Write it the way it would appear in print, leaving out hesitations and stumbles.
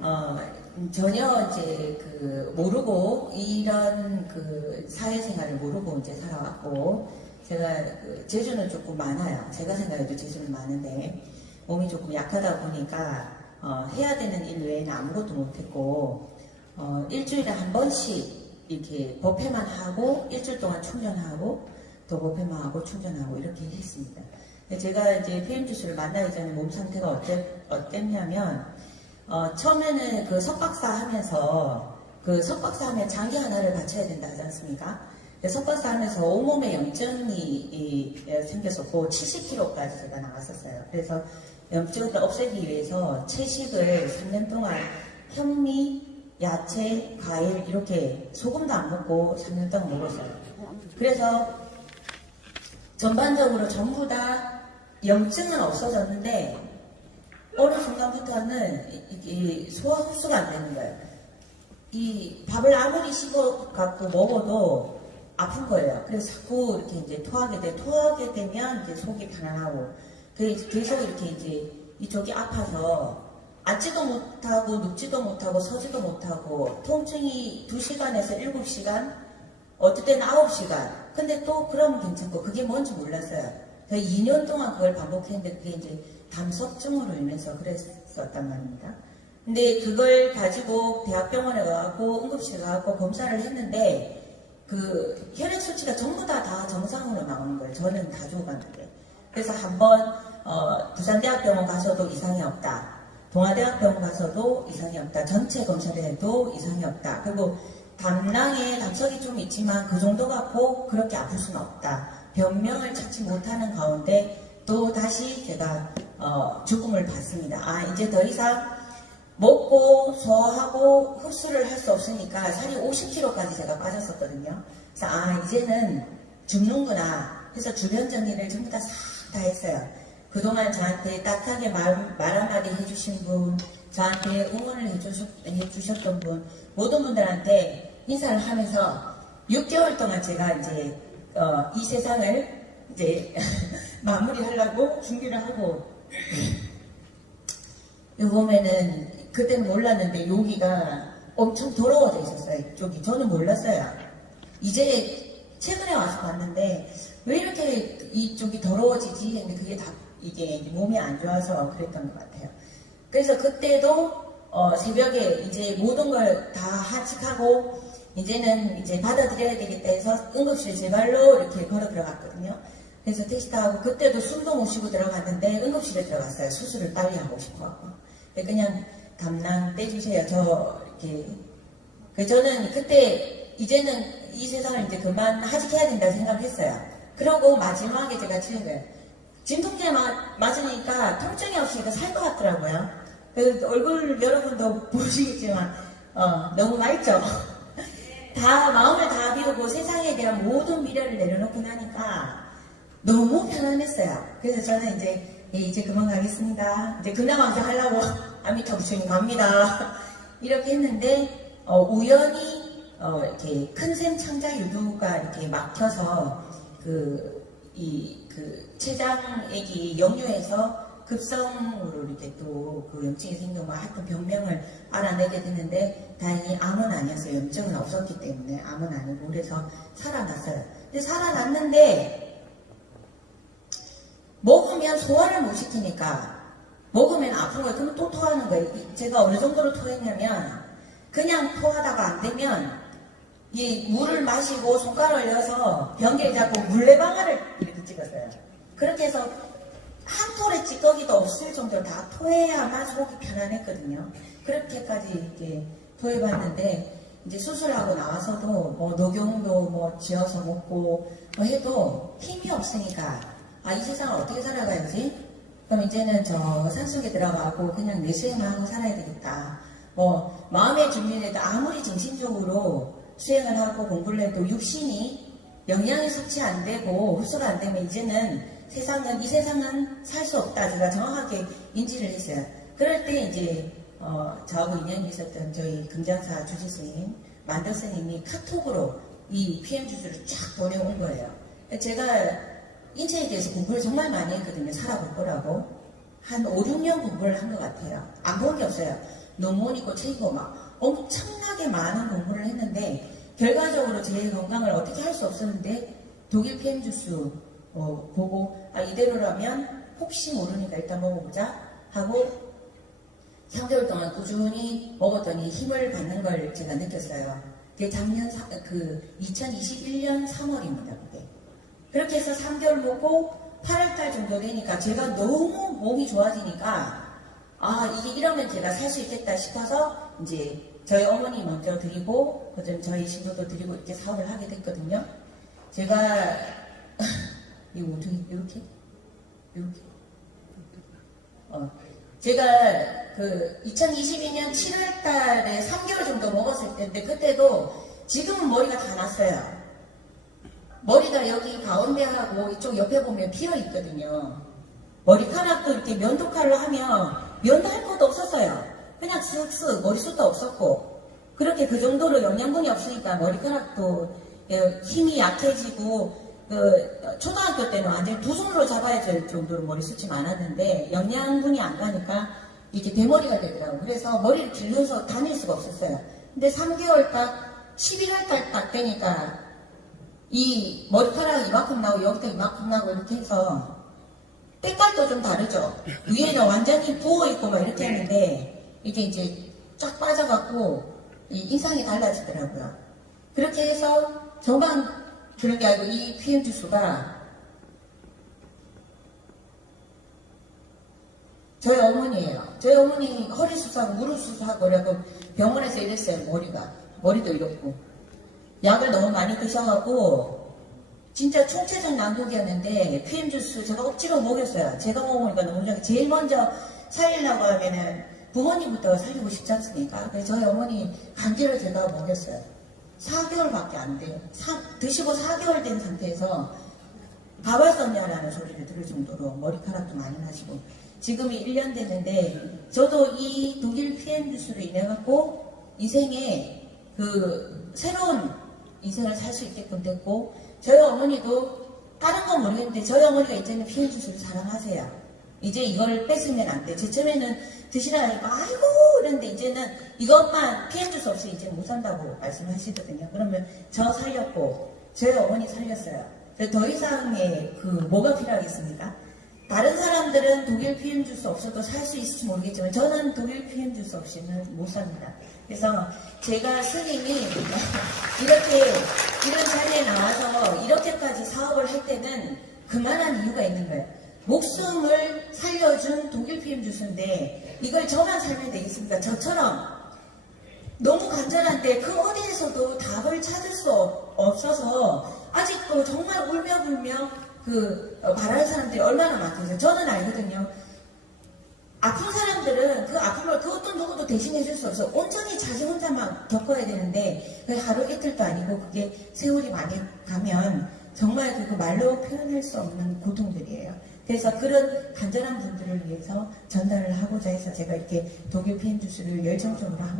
어, 전혀 이제 모르고 이런 사회생활을 모르고 이제 살아왔고, 제가 재주는 조금 많아요. 제가 생각해도 재주는 많은데 몸이 조금 약하다 보니까 해야 되는 일 외에는 아무것도 못했고, 일주일에 한 번씩 이렇게 법회만 하고 일주일 동안 충전하고 또 법회만 하고 충전하고 이렇게 했습니다. 제가 이제 PM주스를 만나기 전에 몸 상태가 어땠냐면, 처음에는 석박사 하면서, 석박사 하면 장기 하나를 바쳐야 된다 하지 않습니까? 석박사 하면서 온몸에 염증이 생겼었고, 70kg까지 제가 나갔었어요. 그래서 염증을 없애기 위해서 채식을 3년 동안 현미, 야채, 과일, 이렇게 소금도 안 먹고 3년 동안 먹었어요. 그래서 전반적으로 전부 다 염증은 없어졌는데, 어느 순간부터는 이 소화 흡수가 안 되는 거예요. 이 밥을 아무리 씹어 갖고 먹어도 아픈 거예요. 그래서 자꾸 이렇게 이제 토하게 되면 이제 속이 편안하고, 계속 이렇게 이제 이쪽이 아파서 앉지도 못하고 눕지도 못하고 서지도 못하고, 통증이 2시간에서 7시간, 어떨 때는 9시간. 근데 또 그러면 괜찮고, 그게 뭔지 몰랐어요. 2년 동안 그걸 반복했는데 그게 이제 담석증으로 인해서 그랬었단 말입니다. 근데 그걸 가지고 대학병원에 가고 응급실에 가고 검사를 했는데, 혈액 수치가 전부 다 정상으로 나오는 거예요. 저는 다 죽었는데. 그래서 한번 부산대학병원 가서도 이상이 없다. 동아대학병원 가서도 이상이 없다. 전체 검사를 해도 이상이 없다. 그리고 담낭에 담석이 좀 있지만 그 정도 갖고 그렇게 아플 수는 없다. 변명을 찾지 못하는 가운데 또 다시 제가 죽음을 봤습니다. 이제 더 이상 먹고 소화하고 흡수를 할 수 없으니까 살이 50kg까지 제가 빠졌었거든요. 그래서 이제는 죽는구나 해서 주변 정리를 전부 다 싹 다 했어요. 그동안 저한테 따뜻하게 말 한마디 해주신 분, 저한테 응원을 해주셨던 분, 모든 분들한테 인사를 하면서 6개월 동안 제가 이제 이 세상을 이제 마무리하려고 준비를 하고, 여기 보면은 그때는 몰랐는데 여기가 엄청 더러워져 있었어요. 이쪽이. 저는 몰랐어요. 이제 최근에 와서 봤는데 왜 이렇게 이쪽이 더러워지지 했는데 그게 다 이게 몸이 안 좋아서 그랬던 것 같아요. 그래서 그때도 새벽에 이제 모든 걸 다 하직하고 이제는 이제 받아들여야 되겠다 해서 응급실 제 발로 이렇게 걸어 들어갔거든요. 그래서 택시 타고 그때도 숨도 못 쉬고 들어갔는데 응급실에 들어갔어요. 수술을 빨리 하고 싶어갖고. 그냥 담낭 떼주세요. 저는 그때 이제는 이 세상을 이제 그만 하직해야 된다 생각했어요. 그러고 마지막에 제가 치는 거예요. 진통제 맞으니까 통증이 없으니까 살 것 같더라고요. 얼굴 여러분도 보시겠지만 너무 맑죠? 다 마음을 다 비우고 세상에 대한 모든 미래를 내려놓고 나니까 너무 편안했어요. 그래서 저는 이제 그만 가겠습니다. 이제 근황왕자 하려고 아미타부 주님 갑니다. 이렇게 했는데 우연히 이렇게 큰샘 창자 유두가 이렇게 막혀서 췌장액이 역류해서 급성으로 이렇게 또 염증이 생기고 하여튼 병명을 알아내게 됐는데 다행히 암은 아니었어요. 염증은 없었기 때문에 암은 아니고 그래서 살아났어요. 근데 살아났는데 먹으면 소화를 못 시키니까 먹으면 아픈 거예요. 그러면 또 토하는 거예요. 제가 어느 정도로 토했냐면 그냥 토하다가 안 되면 이 물을 마시고 손가락을 넣어서 변기에 잡고 물레방아를 이렇게 찍었어요. 그렇게 해서 한 톨의 찌꺼기도 없을 정도로 다 토해야만 속이 편안했거든요. 그렇게까지 이렇게 토해봤는데 이제 수술하고 나와서도 녹용도 쥐어서 먹고 해도 힘이 없으니까 이 세상을 어떻게 살아가야지? 그럼 이제는 저 산속에 들어가고 그냥 내 수행만 하고 살아야 되겠다. 마음의 준비를 해도 아무리 정신적으로 수행을 하고 공부를 해도 육신이 영양이 섭취 안 되고 흡수가 안 되면 이제는 이 세상은 살 수 없다. 제가 정확하게 인지를 했어요. 그럴 때 이제 저하고 인연이 있었던 저희 금장사 주지스님, 만덕스님이 카톡으로 이 PM주스를 쫙 보내온 거예요. 제가 인체에 대해서 공부를 정말 많이 했거든요. 살아볼 거라고. 한 5, 6년 공부를 한 것 같아요. 안 본 게 없어요. 논문 있고 책이고 막 엄청나게 많은 공부를 했는데 결과적으로 제 건강을 어떻게 할 수 없었는데 독일 PM 주스 보고 이대로라면 혹시 모르니까 일단 먹어보자 하고 3개월 동안 꾸준히 먹었더니 힘을 받는 걸 제가 느꼈어요. 그게 작년 2021년 3월입니다. 그때. 그렇게 해서 3개월 먹고 8월달 정도 되니까 제가 너무 몸이 좋아지니까 이게 이러면 제가 살 수 있겠다 싶어서 이제 저희 어머니 먼저 드리고 그다음 저희 신부도 드리고 이렇게 사업을 하게 됐거든요. 제가 이거 어떻게 이렇게 제가 2022년 7월 달에 3개월 정도 먹었을 때인데 그때도 지금은 머리가 다 났어요. 머리가 여기 가운데하고 이쪽 옆에 보면 비어 있거든요. 머리카락도 이렇게 면도칼로 하면 면도할 것도 없었어요. 그냥 쓱쓱 머리숱도 없었고 그렇게 그 정도로 영양분이 없으니까 머리카락도 힘이 약해지고 초등학교 때는 완전히 두 손으로 잡아야 될 정도로 머리숱이 많았는데 영양분이 안 가니까 이렇게 대머리가 되더라고요. 그래서 머리를 길러서 다닐 수가 없었어요. 근데 3개월 딱 11월 달 딱 되니까 이 머리카락이 이만큼 나오고 여기도 이만큼 나오고 이렇게 해서 때깔도 좀 다르죠. 위에는 완전히 부어있고 막 이렇게 했는데 이게 이제 쫙 빠져갖고 이 인상이 달라지더라고요. 그렇게 해서 저만 그런 게 아니고 이 PM 주스가 저희 어머니예요. 저희 어머니 허리 수술하고 무릎 수술하고 그래갖고 병원에서 이랬어요. 머리도 이렇고 약을 너무 많이 드셔갖고 진짜 총체적 난국이었는데 PM 주스 제가 억지로 먹였어요. 제가 먹으니까 너무 좋아요. 제일 먼저 살리려고 하면은 부모님부터 살리고 싶지 않습니까? 그래서 저희 어머니 강제로 제가 먹였어요. 4개월밖에 안 돼요. 드시고 4개월 된 상태에서 가발썼냐라는 소리를 들을 정도로 머리카락도 많이 나시고 지금이 1년 됐는데 저도 이 독일 PM 주스로 인해 갖고 인생에 새로운 인생을 살 수 있게끔 됐고 저희 어머니도 다른 건 모르겠는데 저희 어머니가 이제는 PM 주스를 사랑하세요. 이제 이걸 뺏으면 안 돼. 제 처음에는 드시라니까 아이고 그런데 이제는 이것만 PM 주스 없이 이제 못 산다고 말씀하시거든요. 그러면 저 살렸고 저희 어머니 살렸어요. 더 이상의 뭐가 필요하겠습니까? 다른 사람들은 독일 PM 주스 없어도 살 수 있을지 모르겠지만 저는 독일 PM 주스 없이는 못 삽니다. 그래서 제가 스님이 이런 자리에 나와서 이렇게까지 사업을 할 때는 그만한 이유가 있는 거예요. 목숨을 살려준 독일 PM 주스인데 이걸 저만 살면 되겠습니까? 저처럼 너무 간절한데 그 어디에서도 답을 찾을 수 없어서 아직도 정말 울며불며 바라는 사람들이 얼마나 많겠어요. 저는 알거든요. 아픈 사람들은 그 아픔을 그 어떤 누구도 대신해 줄 수 없어. 온전히 자기 혼자만 겪어야 되는데 그게 하루 이틀도 아니고 그게 세월이 많이 가면 정말 말로 표현할 수 없는 고통들이에요. 그래서 그런 간절한 분들을 위해서 전달을 하고자 해서 제가 이렇게 독일 PM 주스를 열정적으로 합니다.